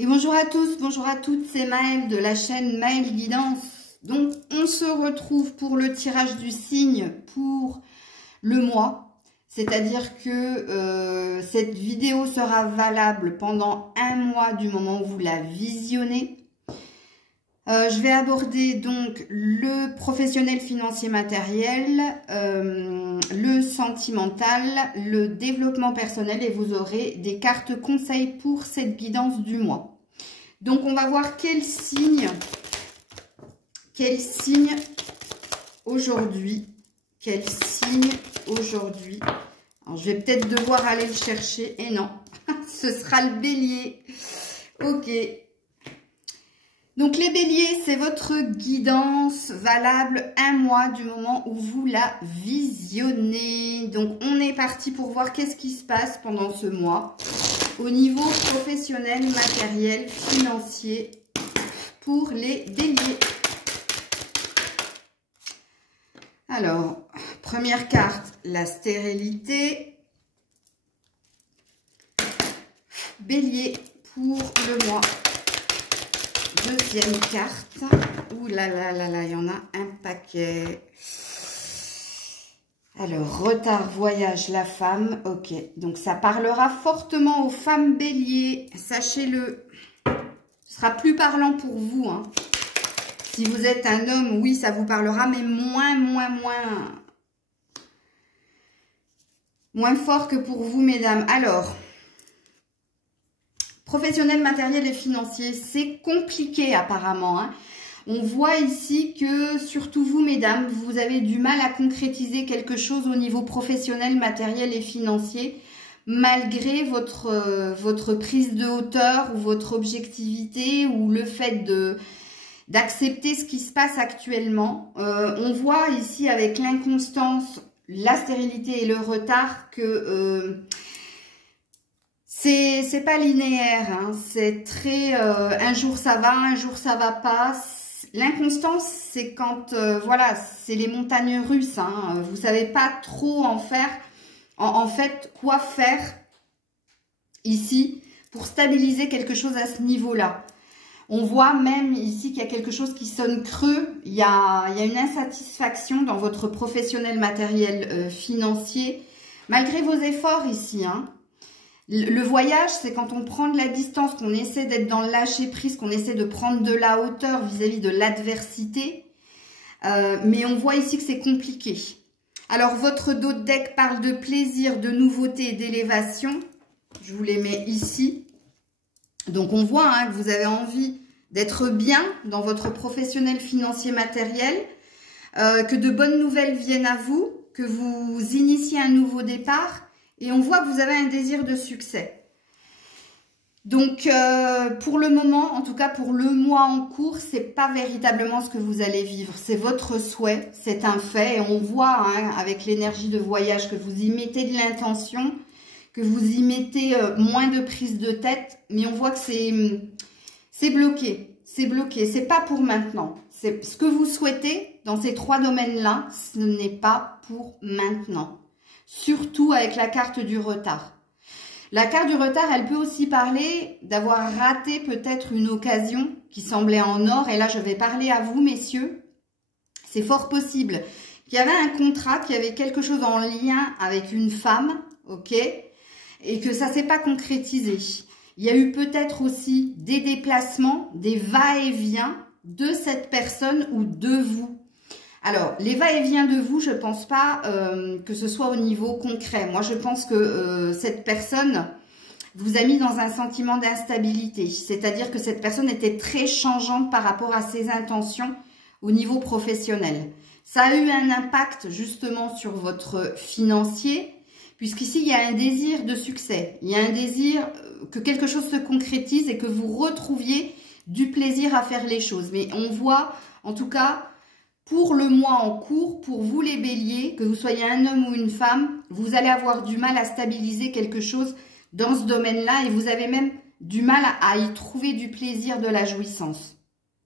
Et bonjour à tous, bonjour à toutes, c'est Maëlle de la chaîne Maëlle Guidance. Donc on se retrouve pour le tirage du signe pour le mois. C'est-à-dire que cette vidéo sera valable pendant un mois du moment où vous la visionnez. Je vais aborder donc le professionnel financier matériel, le sentimental, le développement personnel et vous aurez des cartes conseils pour cette guidance du mois. Donc on va voir quel signe aujourd'hui, Alors je vais peut-être devoir aller le chercher et non, ce sera le bélier. Ok. Donc les béliers, c'est votre guidance valable un mois du moment où vous la visionnez. Donc on est parti pour voir qu'est-ce qui se passe pendant ce mois au niveau professionnel, matériel, financier pour les béliers. Alors, première carte, la stérilité. Bélier pour le mois. Deuxième carte. Ouh là là là là, il y en a un paquet. Alors, retard, voyage, la femme. Ok, donc ça parlera fortement aux femmes béliers. Sachez-le. Ce sera plus parlant pour vous. Hein. Si vous êtes un homme, oui, ça vous parlera, mais moins fort que pour vous, mesdames. Alors... professionnel, matériel et financier, c'est compliqué apparemment. Hein. On voit ici que, surtout vous, mesdames, vous avez du mal à concrétiser quelque chose au niveau professionnel, matériel et financier, malgré votre prise de hauteur ou votre objectivité ou le fait d'accepter ce qui se passe actuellement. On voit ici avec l'inconstance, la stérilité et le retard que... c'est pas linéaire, hein. C'est très un jour ça va, un jour ça va pas. L'inconstance, c'est quand voilà, c'est les montagnes russes. Hein. Vous savez pas trop en fait quoi faire ici pour stabiliser quelque chose à ce niveau-là. On voit même ici qu'il y a quelque chose qui sonne creux. Il y a une insatisfaction dans votre professionnel, matériel, financier, malgré vos efforts ici. Hein. Le voyage, c'est quand on prend de la distance, qu'on essaie d'être dans le lâcher-prise, qu'on essaie de prendre de la hauteur vis-à-vis de l'adversité. Mais on voit ici que c'est compliqué. Alors, votre dos de deck parle de plaisir, de nouveauté et d'élévation. Je vous les mets ici. Donc, on voit hein, que vous avez envie d'être bien dans votre professionnel financier matériel, que de bonnes nouvelles viennent à vous, que vous initiez un nouveau départ. Et on voit que vous avez un désir de succès. Donc, pour le moment, en tout cas pour le mois en cours, c'est pas véritablement ce que vous allez vivre. C'est votre souhait, c'est un fait. Et on voit hein, avec l'énergie de voyage que vous y mettez de l'intention, que vous y mettez moins de prise de tête. Mais on voit que c'est bloqué. C'est bloqué. C'est pas pour maintenant. C'est ce que vous souhaitez dans ces trois domaines-là, ce n'est pas pour maintenant. Surtout avec la carte du retard. La carte du retard, elle peut aussi parler d'avoir raté peut-être une occasion qui semblait en or. Et là, je vais parler à vous, messieurs. C'est fort possible qu'il y avait un contrat, qu'il y avait quelque chose en lien avec une femme, ok, et que ça ne s'est pas concrétisé. Il y a eu peut-être aussi des déplacements, des va-et-vient de cette personne ou de vous. Alors, les va-et-vient de vous, je ne pense pas que ce soit au niveau concret. Moi, je pense que cette personne vous a mis dans un sentiment d'instabilité. C'est-à-dire que cette personne était très changeante par rapport à ses intentions au niveau professionnel. Ça a eu un impact justement sur votre financier, puisqu'ici, il y a un désir de succès. Il y a un désir que quelque chose se concrétise et que vous retrouviez du plaisir à faire les choses. Mais on voit, en tout cas... pour le mois en cours, pour vous les béliers, que vous soyez un homme ou une femme, vous allez avoir du mal à stabiliser quelque chose dans ce domaine-là et vous avez même du mal à y trouver du plaisir, de la jouissance.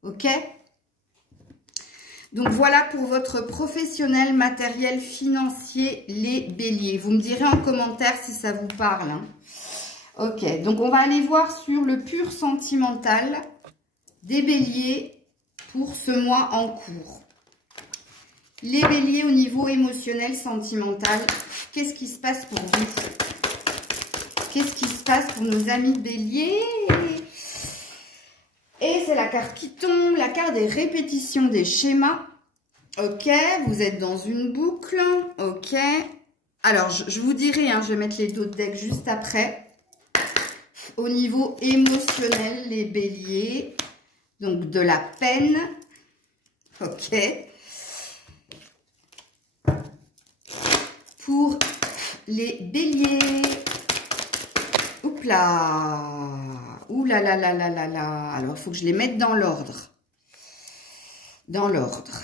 Ok? Donc voilà pour votre professionnel, matériel, financier, les béliers. Vous me direz en commentaire si ça vous parle. Hein. Ok, donc on va aller voir sur le pur sentimental des béliers pour ce mois en cours. Les béliers au niveau émotionnel, sentimental, qu'est-ce qui se passe pour vous? Qu'est-ce qui se passe pour nos amis béliers? Et c'est la carte qui tombe, la carte des répétitions des schémas. Ok, vous êtes dans une boucle. Ok. Alors, je vous dirai, hein, je vais mettre les dos de deck juste après. Au niveau émotionnel, les béliers. Donc, de la peine. Ok. Pour les béliers. Oups là. Ouh là là là là là là. Alors, il faut que je les mette dans l'ordre. Dans l'ordre.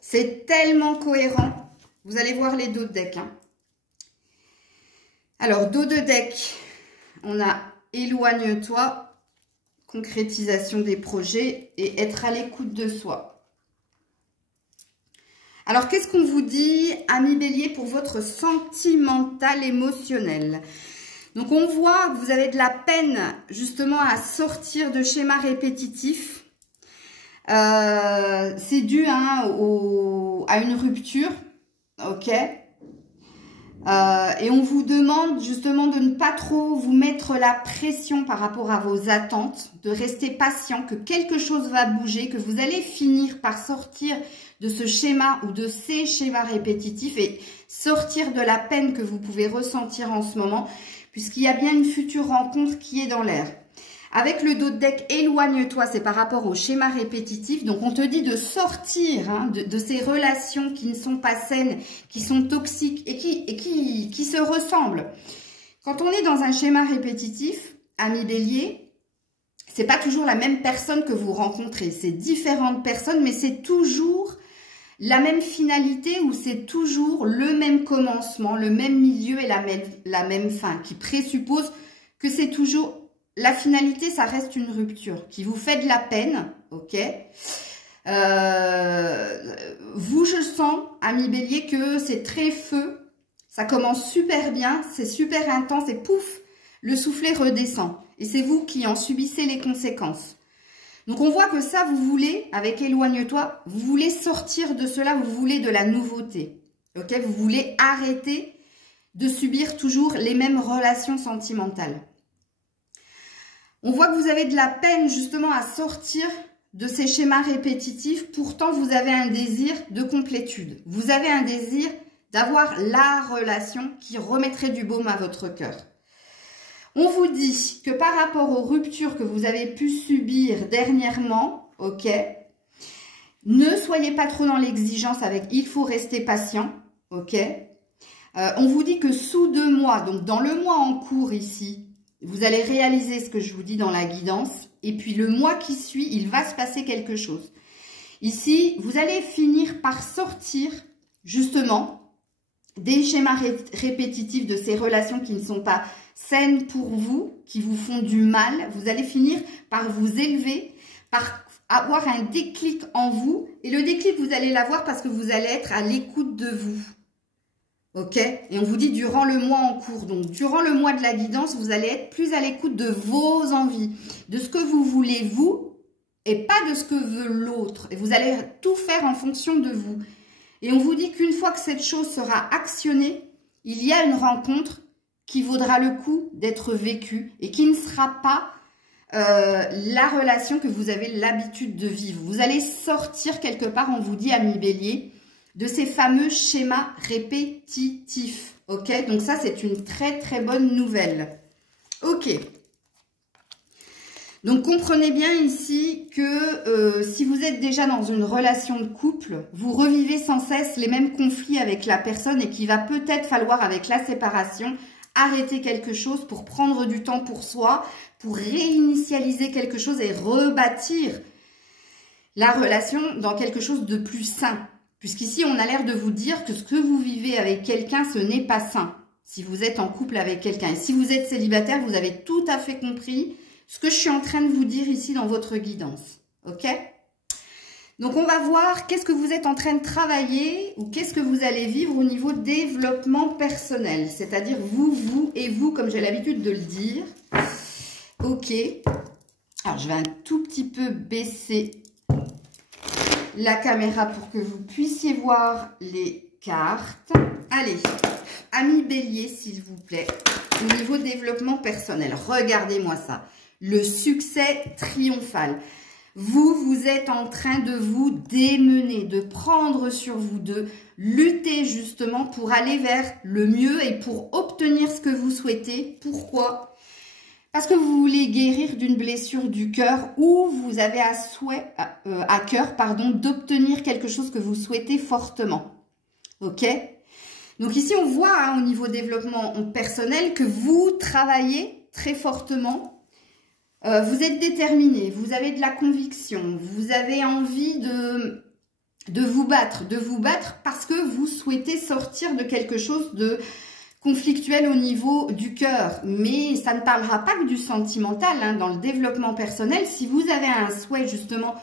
C'est tellement cohérent. Vous allez voir les dos de deck. Hein. Alors, dos de deck, on a éloigne-toi, concrétisation des projets et être à l'écoute de soi. Alors, qu'est-ce qu'on vous dit, amis bélier, pour votre sentimental émotionnel? Donc, on voit que vous avez de la peine, justement, à sortir de schémas répétitifs. C'est dû hein, à une rupture, ok. Et on vous demande justement de ne pas trop vous mettre la pression par rapport à vos attentes, de rester patient, que quelque chose va bouger, que vous allez finir par sortir de ce schéma ou de ces schémas répétitifs et sortir de la peine que vous pouvez ressentir en ce moment, puisqu'il y a bien une future rencontre qui est dans l'air. Avec le dos de deck, éloigne-toi, c'est par rapport au schéma répétitif. Donc, on te dit de sortir hein, de ces relations qui ne sont pas saines, qui sont toxiques et qui se ressemblent. Quand on est dans un schéma répétitif, ami bélier, c'est pas toujours la même personne que vous rencontrez. C'est différentes personnes, mais c'est toujours la même finalité ou c'est toujours le même commencement, le même milieu et la même fin, qui présuppose que c'est toujours... La finalité, ça reste une rupture qui vous fait de la peine, ok. Vous, je sens, ami bélier, que c'est très feu. Ça commence super bien, c'est super intense et pouf, le soufflet redescend. Et c'est vous qui en subissez les conséquences. Donc, on voit que ça, vous voulez, avec éloigne-toi, vous voulez sortir de cela, vous voulez de la nouveauté, ok. Vous voulez arrêter de subir toujours les mêmes relations sentimentales. On voit que vous avez de la peine justement à sortir de ces schémas répétitifs. Pourtant, vous avez un désir de complétude. Vous avez un désir d'avoir la relation qui remettrait du baume à votre cœur. On vous dit que par rapport aux ruptures que vous avez pu subir dernièrement, ok, ne soyez pas trop dans l'exigence avec « il faut rester patient », ok. On vous dit que sous 2 mois, donc dans le mois en cours ici, vous allez réaliser ce que je vous dis dans la guidance. Et puis, le mois qui suit, il va se passer quelque chose. Ici, vous allez finir par sortir, justement, des schémas répétitifs de ces relations qui ne sont pas saines pour vous, qui vous font du mal. Vous allez finir par vous élever, par avoir un déclic en vous. Et le déclic, vous allez l'avoir parce que vous allez être à l'écoute de vous. Ok, et on vous dit durant le mois en cours. Donc, durant le mois de la guidance, vous allez être plus à l'écoute de vos envies, de ce que vous voulez vous et pas de ce que veut l'autre. Et vous allez tout faire en fonction de vous. Et on vous dit qu'une fois que cette chose sera actionnée, il y a une rencontre qui vaudra le coup d'être vécue et qui ne sera pas la relation que vous avez l'habitude de vivre. Vous allez sortir quelque part, on vous dit, ami bélier, de ces fameux schémas répétitifs, ok. Donc ça, c'est une très très bonne nouvelle, ok. Donc comprenez bien ici que si vous êtes déjà dans une relation de couple, vous revivez sans cesse les mêmes conflits avec la personne et qu'il va peut-être falloir, avec la séparation, arrêter quelque chose pour prendre du temps pour soi, pour réinitialiser quelque chose et rebâtir la relation dans quelque chose de plus sain. Puisqu'ici, on a l'air de vous dire que ce que vous vivez avec quelqu'un, ce n'est pas sain. Si vous êtes en couple avec quelqu'un. Et si vous êtes célibataire, vous avez tout à fait compris ce que je suis en train de vous dire ici dans votre guidance. Ok? Donc, on va voir qu'est-ce que vous êtes en train de travailler ou qu'est-ce que vous allez vivre au niveau développement personnel. C'est-à-dire vous et vous, comme j'ai l'habitude de le dire. Ok. Alors, je vais un tout petit peu baisser la caméra pour que vous puissiez voir les cartes. Allez, amis bélier, s'il vous plaît. Au niveau développement personnel, regardez-moi ça. Le succès triomphal. Vous êtes en train de vous démener, de prendre sur vous, de lutter justement pour aller vers le mieux et pour obtenir ce que vous souhaitez. Pourquoi? Parce que vous voulez guérir d'une blessure du cœur ou vous avez à cœur d'obtenir quelque chose que vous souhaitez fortement. Ok? Donc ici, on voit hein, au niveau développement personnel que vous travaillez très fortement. Vous êtes déterminé, vous avez de la conviction, vous avez envie de vous battre parce que vous souhaitez sortir de quelque chose de conflictuel au niveau du cœur. Mais ça ne parlera pas que du sentimental hein, dans le développement personnel. Si vous avez un souhait justement,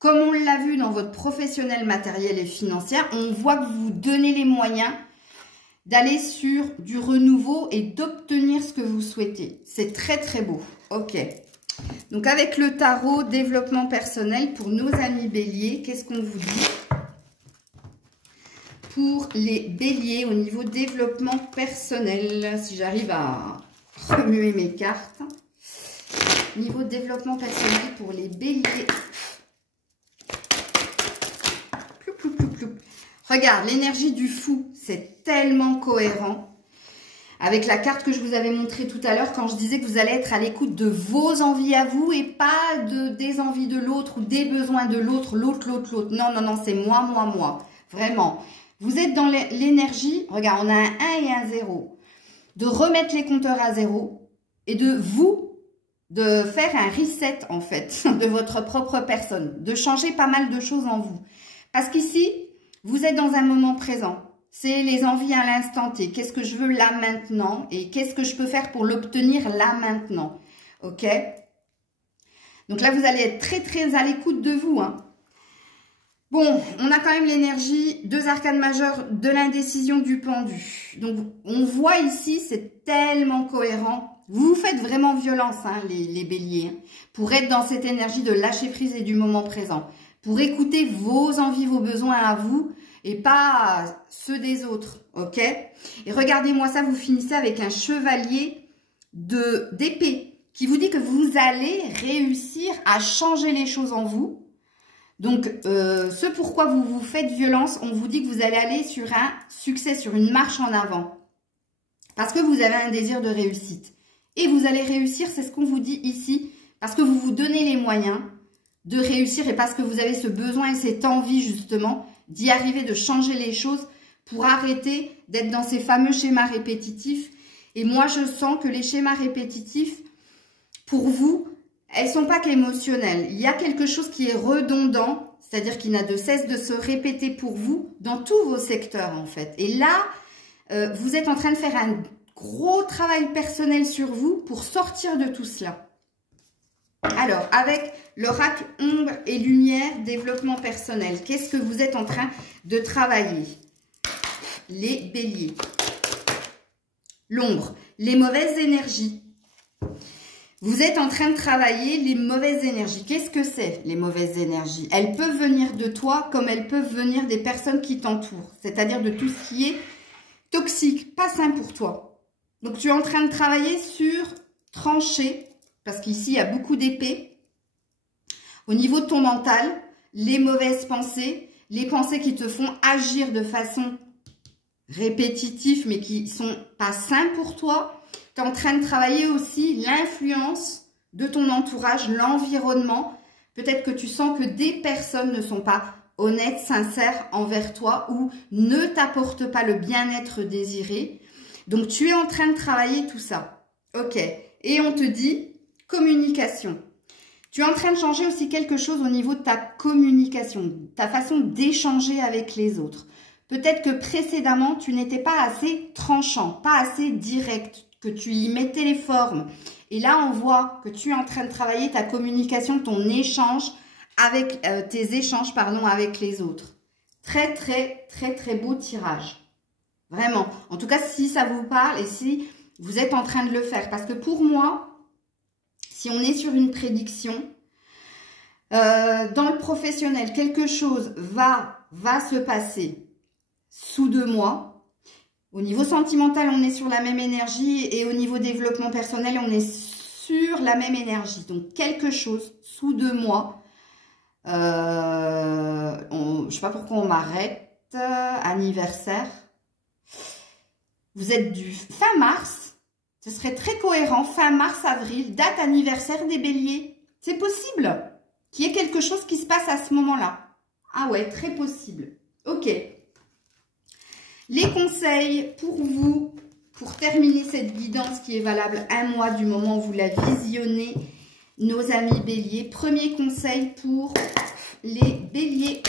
comme on l'a vu dans votre professionnel matériel et financier, on voit que vous vous donnez les moyens d'aller sur du renouveau et d'obtenir ce que vous souhaitez. C'est très très beau. Ok. Donc, avec le tarot développement personnel pour nos amis béliers, qu'est-ce qu'on vous dit? Pour les béliers au niveau développement personnel, si j'arrive à remuer mes cartes. Niveau développement personnel pour les béliers. Ploup, ploup, ploup, ploup. Regarde, l'énergie du fou, c'est tellement cohérent. Avec la carte que je vous avais montrée tout à l'heure quand je disais que vous allez être à l'écoute de vos envies à vous et pas des envies de l'autre ou des besoins de l'autre, l'autre. Non, non, non, c'est moi. Vraiment. Vous êtes dans l'énergie, regarde, on a un 1 et un 0. De remettre les compteurs à 0 et de faire un reset en fait de votre propre personne. De changer pas mal de choses en vous. Parce qu'ici, vous êtes dans un moment présent. C'est les envies à l'instant T. Qu'est-ce que je veux là maintenant et qu'est-ce que je peux faire pour l'obtenir là maintenant. Ok? Donc là, vous allez être très très à l'écoute de vous. Hein. Bon, on a quand même l'énergie, 2 arcanes majeures, de l'indécision du pendu. Donc on voit ici, c'est tellement cohérent. Vous vous faites vraiment violence, hein, les béliers, hein, pour être dans cette énergie de lâcher prise et du moment présent. Pour écouter vos envies, vos besoins à vous. Et pas ceux des autres, ok? Et regardez-moi ça, vous finissez avec un chevalier d'épée qui vous dit que vous allez réussir à changer les choses en vous. Donc, ce pourquoi vous vous faites violence, on vous dit que vous allez aller sur un succès, sur une marche en avant. Parce que vous avez un désir de réussite. Et vous allez réussir, c'est ce qu'on vous dit ici, parce que vous vous donnez les moyens de réussir et parce que vous avez ce besoin et cette envie justement d'y arriver, de changer les choses pour arrêter d'être dans ces fameux schémas répétitifs. Et moi, je sens que les schémas répétitifs, pour vous, elles ne sont pas qu'émotionnelles. Il y a quelque chose qui est redondant, c'est-à-dire qui n'a de cesse de se répéter pour vous dans tous vos secteurs, en fait. Et là, vous êtes en train de faire un gros travail personnel sur vous pour sortir de tout cela. Alors, avec l'oracle ombre et lumière, développement personnel, qu'est-ce que vous êtes en train de travailler? Les béliers. L'ombre, les mauvaises énergies. Vous êtes en train de travailler les mauvaises énergies. Qu'est-ce que c'est, les mauvaises énergies? Elles peuvent venir de toi comme elles peuvent venir des personnes qui t'entourent. C'est-à-dire de tout ce qui est toxique, pas sain pour toi. Donc, tu es en train de travailler sur trancher. Parce qu'ici, il y a beaucoup d'épées. Au niveau de ton mental, les mauvaises pensées, les pensées qui te font agir de façon répétitive, mais qui ne sont pas saines pour toi. Tu es en train de travailler aussi l'influence de ton entourage, l'environnement. Peut-être que tu sens que des personnes ne sont pas honnêtes, sincères envers toi ou ne t'apportent pas le bien-être désiré. Donc, tu es en train de travailler tout ça. Ok. Et on te dit... communication. Tu es en train de changer aussi quelque chose au niveau de ta communication, ta façon d'échanger avec les autres. Peut-être que précédemment, tu n'étais pas assez tranchant, pas assez direct, que tu y mettais les formes. Et là, on voit que tu es en train de travailler ta communication, ton échange avec tes échanges, pardon, avec les autres. Très, très, très, très beau tirage. Vraiment. En tout cas, si ça vous parle et si vous êtes en train de le faire. Parce que pour moi, si on est sur une prédiction, dans le professionnel, quelque chose va se passer sous 2 mois. Au niveau sentimental, on est sur la même énergie et au niveau développement personnel, on est sur la même énergie. Donc, quelque chose sous 2 mois. Je ne sais pas pourquoi on m'arrête. Anniversaire. Vous êtes du fin mars. Ce serait très cohérent. Fin mars, avril, date anniversaire des béliers. C'est possible qu'il y ait quelque chose qui se passe à ce moment-là. Ah ouais, très possible. Ok. Les conseils pour vous, pour terminer cette guidance qui est valable 1 mois du moment où vous la visionnez, nos amis béliers. Premier conseil pour les béliers.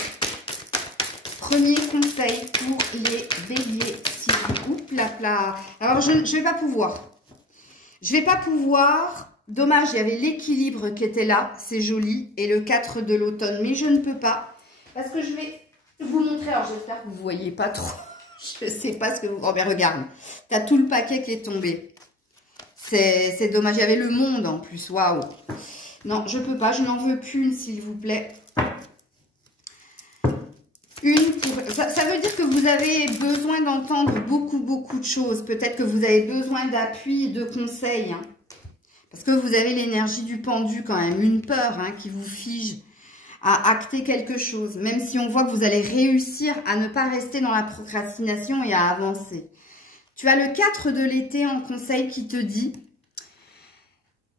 Premier conseil pour les béliers. Si vous... Oups, là. Alors, je ne vais pas pouvoir. Je ne vais pas pouvoir. Dommage, il y avait l'équilibre qui était là. C'est joli. Et le 4 de l'automne. Mais je ne peux pas. Parce que je vais vous montrer. Alors, j'espère que vous ne voyez pas trop. Je ne sais pas ce que vous... Oh, ben regarde. Tu as tout le paquet qui est tombé. C'est dommage. Il y avait le monde en plus. Waouh. Non, je ne peux pas. Je n'en veux qu'une, s'il vous plaît. Ça veut dire que vous avez besoin d'entendre beaucoup de choses. Peut-être que vous avez besoin d'appui et de conseils. Hein. Parce que vous avez l'énergie du pendu quand même. Une peur qui vous fige à acter quelque chose. Même si on voit que vous allez réussir à ne pas rester dans la procrastination et à avancer. Tu as le 4 de l'été en conseil qui te dit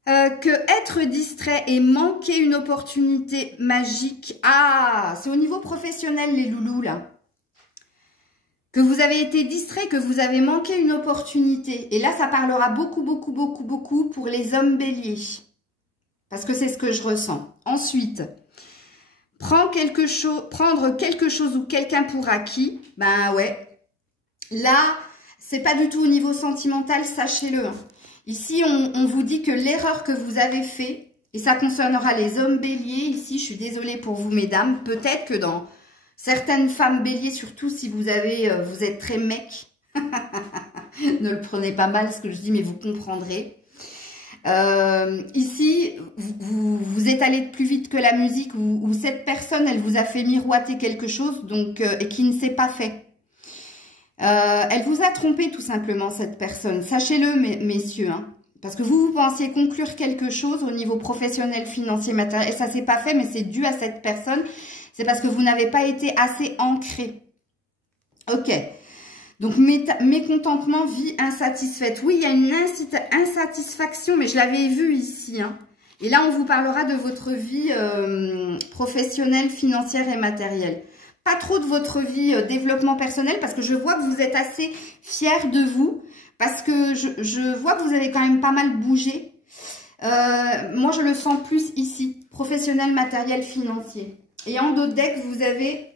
que être distrait et manquer une opportunité magique. Ah, c'est au niveau professionnel les loulous là. Que vous avez été distrait, que vous avez manqué une opportunité. Et là, ça parlera beaucoup pour les hommes béliers. Parce que c'est ce que je ressens. Ensuite, prendre quelque chose ou quelqu'un pour acquis. Ben ouais. Là, c'est pas du tout au niveau sentimental, sachez-le. Ici, on vous dit que l'erreur que vous avez fait, et ça concernera les hommes béliers, ici, je suis désolée pour vous, mesdames, peut-être que dans certaines femmes béliers, surtout si vous êtes très mec, ne le prenez pas mal ce que je dis, mais vous comprendrez. Ici, vous êtes allé plus vite que la musique, ou cette personne, elle vous a fait miroiter quelque chose, donc et qui ne s'est pas fait. Elle vous a trompé tout simplement, cette personne. Sachez-le, messieurs, hein, parce que vous pensiez conclure quelque chose au niveau professionnel, financier, matériel, et ça s'est pas fait, mais c'est dû à cette personne. C'est parce que vous n'avez pas été assez ancré. Ok. Donc, mécontentement, vie insatisfaite. Oui, il y a une insatisfaction, mais je l'avais vu ici. Hein. Et là, on vous parlera de votre vie professionnelle, financière et matérielle. Pas trop de votre vie développement personnel, parce que je vois que vous êtes assez fiers de vous, parce que je vois que vous avez quand même pas mal bougé. Moi, je le sens plus ici, professionnel, matériel, financier. Et en dos de deck, vous avez,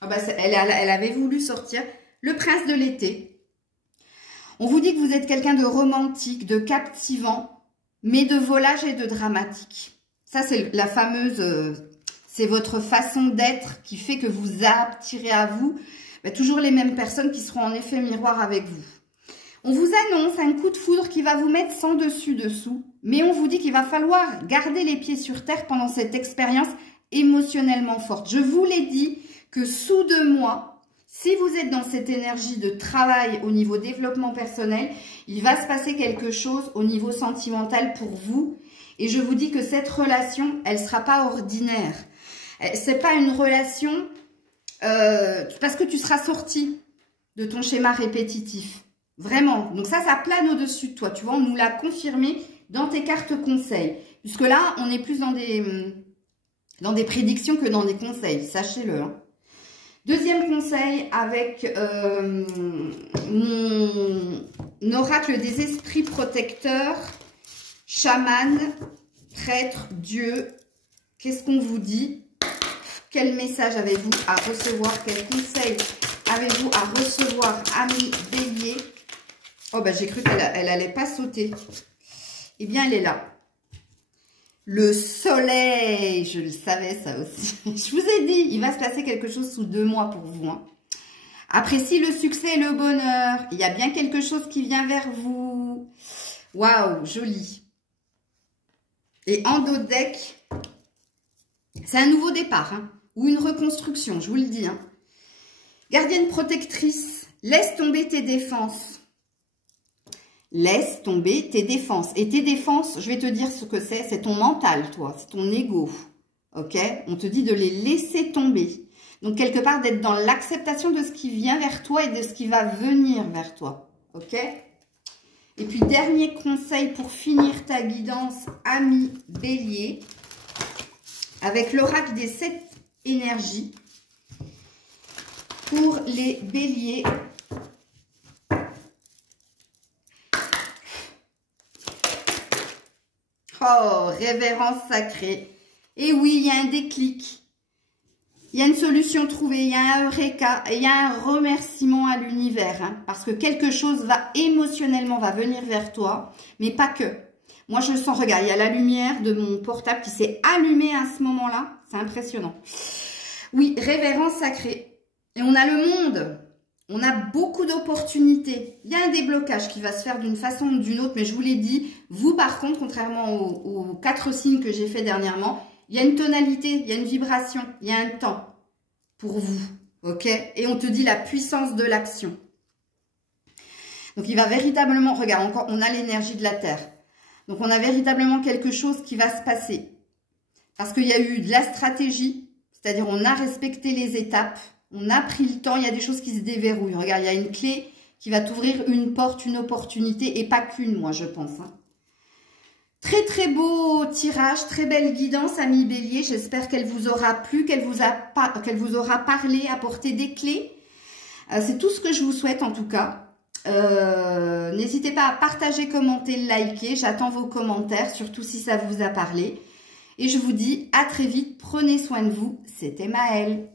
elle avait voulu sortir, le prince de l'été. On vous dit que vous êtes quelqu'un de romantique, de captivant, mais de volage et de dramatique. Ça, c'est la fameuse... c'est votre façon d'être qui fait que vous attirez à vous toujours les mêmes personnes qui seront en effet miroir avec vous. On vous annonce un coup de foudre qui va vous mettre sans dessus-dessous, mais on vous dit qu'il va falloir garder les pieds sur terre pendant cette expérience émotionnellement forte. Je vous l'ai dit que sous 2 mois, si vous êtes dans cette énergie de travail au niveau développement personnel, il va se passer quelque chose au niveau sentimental pour vous. Et je vous dis que cette relation, elle ne sera pas ordinaire. C'est pas une relation parce que tu seras sorti de ton schéma répétitif. Vraiment. Donc ça plane au-dessus de toi. Tu vois, on nous l'a confirmé dans tes cartes conseils. Puisque là, on est plus dans des prédictions que dans des conseils. Sachez-le. Hein. Deuxième conseil avec mon oracle des esprits protecteurs, chaman, prêtre, Dieu. Qu'est-ce qu'on vous dit? Quel message avez-vous à recevoir? Quel conseil avez-vous à recevoir, amis béliers? Oh, j'ai cru qu'elle n'allait pas sauter. Eh bien, elle est là. Le soleil, je le savais ça aussi. Je vous ai dit, il va se passer quelque chose sous 2 mois pour vous. Hein. Apprécie le succès et le bonheur. Il y a bien quelque chose qui vient vers vous. Waouh, joli. Et en dos de deck, c'est un nouveau départ, hein, ou une reconstruction, je vous le dis. Hein. Gardienne protectrice, laisse tomber tes défenses. Laisse tomber tes défenses. Et tes défenses, je vais te dire ce que c'est ton mental, toi, c'est ton ego. Ok? On te dit de les laisser tomber. Donc, quelque part, d'être dans l'acceptation de ce qui vient vers toi et de ce qui va venir vers toi. Ok? Et puis, dernier conseil pour finir ta guidance, ami Bélier, avec l'oracle des 7 énergies. Pour les Béliers, oh, révérence sacrée. Et oui, il y a un déclic. Il y a une solution trouvée, il y a un eureka, il y a un remerciement à l'univers. Hein, parce que quelque chose va émotionnellement va venir vers toi, mais pas que. Moi, je sens, regarde, il y a la lumière de mon portable qui s'est allumée à ce moment-là. C'est impressionnant. Oui, révérence sacrée. Et on a le monde. On a beaucoup d'opportunités. Il y a un déblocage qui va se faire d'une façon ou d'une autre, mais je vous l'ai dit, vous par contre, contrairement aux 4 signes que j'ai fait dernièrement, il y a une tonalité, il y a une vibration, il y a un temps pour vous, ok? Et on te dit la puissance de l'action. Donc il va véritablement, regarde, encore, on a l'énergie de la Terre. Donc on a véritablement quelque chose qui va se passer. Parce qu'il y a eu de la stratégie, c'est-à-dire on a respecté les étapes. On a pris le temps, il y a des choses qui se déverrouillent. Regarde, il y a une clé qui va t'ouvrir une porte, une opportunité, et pas qu'une, moi, je pense. Hein. Très, très beau tirage, très belle guidance, ami Bélier. J'espère qu'elle vous aura plu, qu'elle vous aura parlé, apporté des clés. C'est tout ce que je vous souhaite, en tout cas. N'hésitez pas à partager, commenter, liker. J'attends vos commentaires, surtout si ça vous a parlé. Et je vous dis à très vite. Prenez soin de vous. C'était Maëlle.